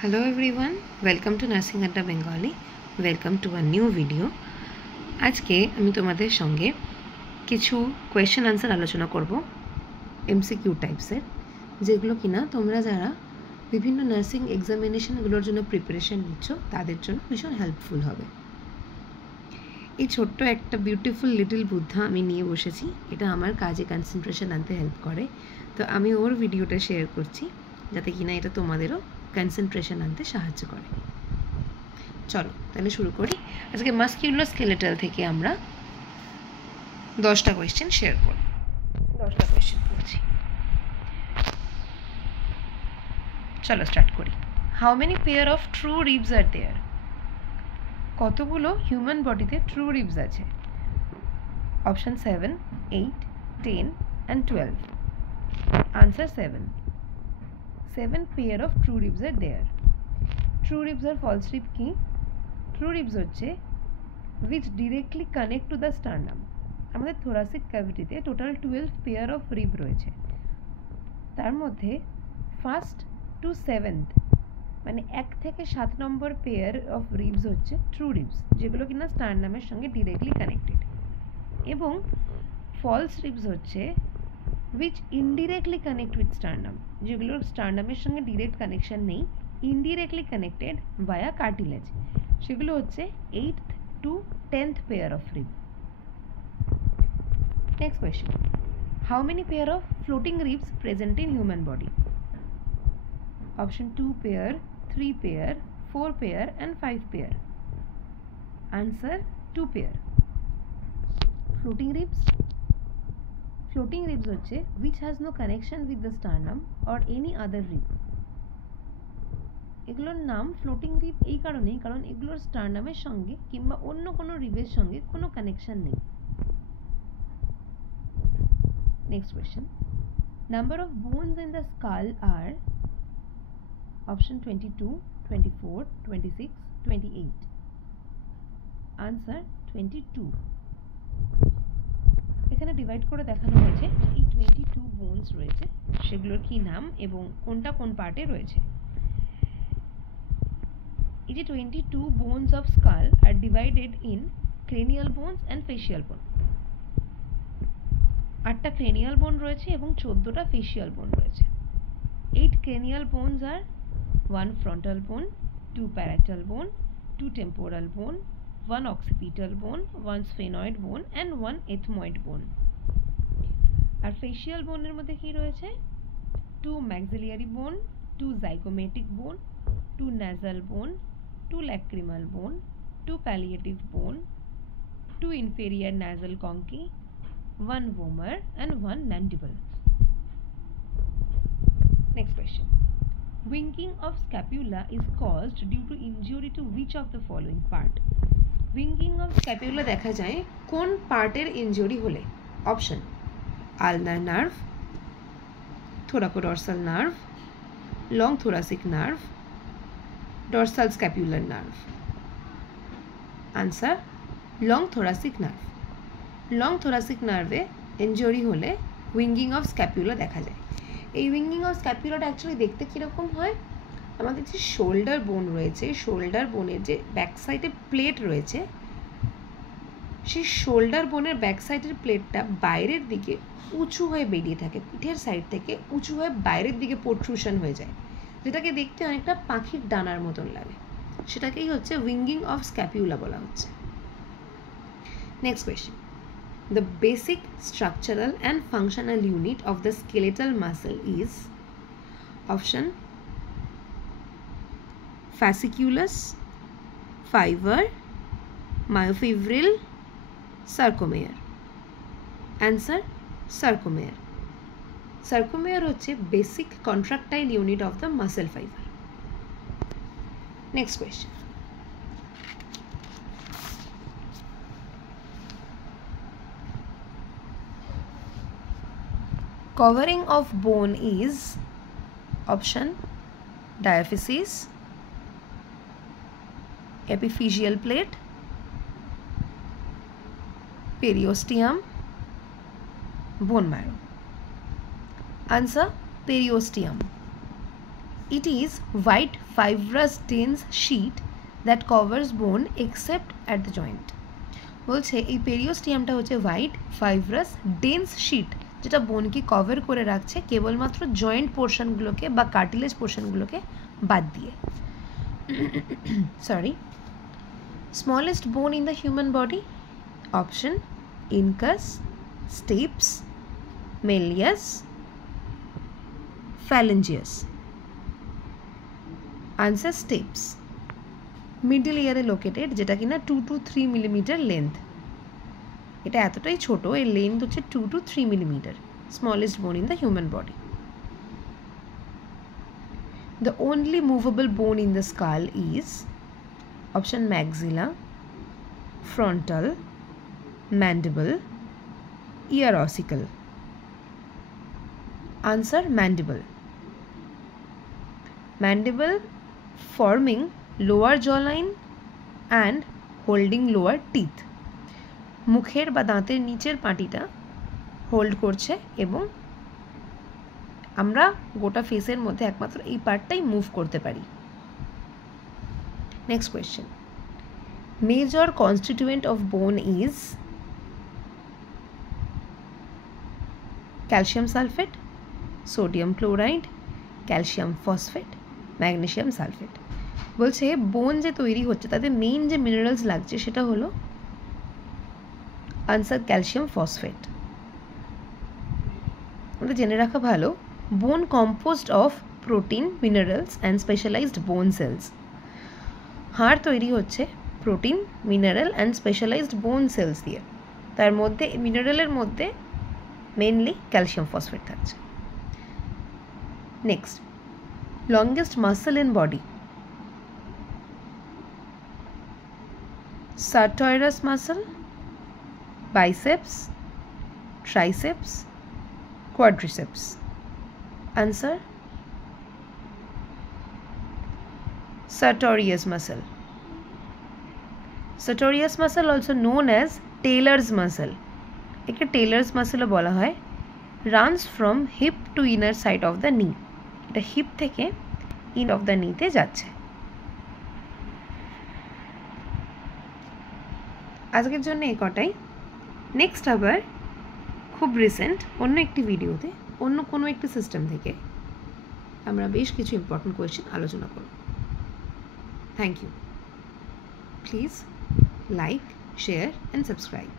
Hello everyone, welcome to Nursing Adda Bengali. Welcome to a new video. আজকে আমি তোমাদের সঙ্গে কিছু কোয়েশ্চেন আনসার আলোচনা করব এমসিকিউ টাইপসের, যেগুলো কিনা তোমরা যারা বিভিন্ন নার্সিং এক্সামিনেশনগুলোর জন্য প্রিপারেশন নিচ্ছ তাদের জন্য ভীষণ হেল্পফুল হবে। এই ছোট্ট একটা বিউটিফুল লিটল বুদ্ধা আমি নিয়ে বসেছি, এটা আমার কাজে কনসেন্ট্রেশন আনতে হেল্প করে। তো আমি ওর ভিডিওটা শেয়ার করছি যাতে কিনা এটা তোমাদেরও কনসেন্ট্রেশন আনতে সাহায্য করে। চলো তাহলে শুরু করি। আজকে মাসকিউলোস্কেলেটাল থেকে আমরা 10টা কোয়েশ্চেন শেয়ার করব। 10টা কোয়েশ্চেন করছি, চলো স্টার্ট করি। How many pair of true ribs are there? কতগুলো হিউম্যান বডিতে ট্রু রিবস আছে? Option 7, 8, 10 and 12. Answer 7. 7 pair of true ribs are there. True ribs আর ফলস রিব কি? ট্রু রিবস হচ্ছে which directly connect to the sternum. আমাদের thoracic ক্যাভিটিতে total 12 pair of rib রয়েছে, তার মধ্যে ফার্স্ট টু সেভেন্থ মানে 1 থেকে 7 নম্বর পেয়ার অফ রিবস হচ্ছে ট্রু রিবস, যেগুলো কিনা স্টারনামের সঙ্গে ডিরেক্টলি কানেক্টেড। এবং ফলস রিবস হচ্ছে which indirectly connect with sternum, যেগুলোর স্টারনামের সঙ্গে ডিরেক্ট কানেকশন নেই, ইনডিরেক্টলি কানেক্টেড ভায়া কার্টিলেজ, সেগুলো হচ্ছে 8th to 10th pair of rib. Next question, how many pair of floating ribs present in human body? Option 2 pair, 3 pair, 4 pair and 5 pair. Answer 2 pair. Floating ribs হচ্ছে which has no connection with the sternum or any other rib. এগুলোর নাম floating rib এই কারণেই কারণ এগুলোর স্টারনামের সঙ্গে কিংবা অন্য কোনো রিবের সঙ্গে কোনো কানেকশন নেই। Next question, number of bones in the skull are? Option 22, 24, 26, 28। Answer 22। এখানে ডিভাইড করে দেখানো হয়েছে এই 22 বোনস রয়েছে, সেগুলোর কি নাম এবং কোনটা কোন পার্টে রয়েছে। এই যে 22 bones of skull are divided in cranial bones and facial bone. 8টা cranial bone রয়েছে এবং 14টা facial bone রয়েছে। 8 cranial bones are 1 frontal bone, 2 parietal bone, 2 temporal bone, 1 occipital bone, 1 sphenoid bone and 1 ethmoid bone. R facial bone এর মধ্যে কি রয়েছে? 2 maxillary bone, 2 zygomatic bone, 2 nasal bone, 2 lacrimal bone, 2 palliative bone, 2 inferior nasal conchae, 1 vomer and 1 mandible. Next question, winging of scapula is caused due to injury to which of the following part? winging of scapula দেখা যায় কোন পার্টের injury হলে? Option ulnar nerve, thoracodorsal nerve, long thoracic nerve, dorsal scapular nerve. Answer long thoracic nerve. long thoracic nerve এ injury হলে উইঙ্গিং of scapula দেখা যায়। এই উইঙ্গিং of স্ক্যাপুলাটা actually দেখতে কীরকম হয়? আমাদের যে শোল্ডার বোন রয়েছে, শোল্ডার বোনের যে ব্যাক সাইডে প্লেট রয়েছে, সেই শোল্ডার বোনের ব্যাক সাইডের প্লেটটা বাইরের দিকে উঁচু হয়ে বেরিয়ে থাকে, পিঠের সাইড থেকে উঁচু হয়ে বাইরের দিকে প্রোট্রুশন হয়ে যায়, যেটাকে দেখতে অনেকটা পাখির ডানার মতন লাগে, সেটাকেই হচ্ছে উইঙ্গিং অফ স্ক্যাপুলা বলা হচ্ছে। Next question, the basic structural and functional unit of the skeletal muscle is? Option fasciculus, fiber, myofibril, sarcomere. Answer sarcomere. sarcomere হচ্ছে basic contractile unit of the muscle fiber. Next question, covering of bone is? Option diaphysis, epiphyseal plate, periosteum, bone marrow. Answer periosteum. It is white fibrous dense sheet that covers bone except at the joint. বলছে এই পেরিওস্টিয়ামটা হচ্ছে white fibrous dense sheet যেটা বোনকে cover করে রাখছে কেবলমাত্র joint পোর্শনগুলোকে বা cartilage পোর্শনগুলোকে বাদ দিয়ে। সরি, স্মলেস্ট বোন in the human body, option incus, steps, malleus, phalangeus. Answer steps. Middle ear located যেটা কিনা 2 to 3 millimeter length. এটা এতটাই ছোট, এর লেন্থ হচ্ছে 2 to 3 millimeter. Smallest bone in the human body. The only movable bone in the skull is option maxilla, frontal, mandible, ear ossicle. Answer mandible. Mandible forming lower jawline and holding lower teeth. মুখের বা দাঁতের নিচের পাটিটা hold করছে এবং আমরা গোটা ফেসের মধ্যে একমাত্র এই পার্টটাই মুভ করতে পারি। Next question, major constituent of বোন is calcium sulphate, sodium chloride, calcium phosphate, magnesium sulphate. বলছে বোন যে তৈরি হচ্ছে তাতে মেইন যে মিনারেলস লাগছে সেটা হলো আনসার ক্যালসিয়াম ফসফেট। আমাদের জেনে রাখা ভালো, bone composed of protein, minerals and specialised bone cells. হাড় তৈরি হচ্ছে protein, mineral and specialised bone cells দিয়ে। তার মধ্যে মিনারেলের মধ্যে মেনলি ক্যালসিয়াম ফসফেট থাকছে। Next, longest muscle in body, sartorius muscle, biceps, triceps, quadriceps. Answer sartorius muscle. Sartorius muscle also known as Taylor's muscle. একে Taylor's muscle বলা হয়। runs from hip to inner side of the knee. এটা heap থেকে in of the নিতে যাচ্ছে। আজকের জন্য এই কটাই। নেক্সট আবার খুব রিসেন্ট অন্য একটি ভিডিওতে অন্য কোনো একটি সিস্টেম থেকে আমরা বেশ কিছু ইম্পর্টেন্ট কোয়েশ্চেন আলোচনা করব। Thank you. Please like, share and subscribe.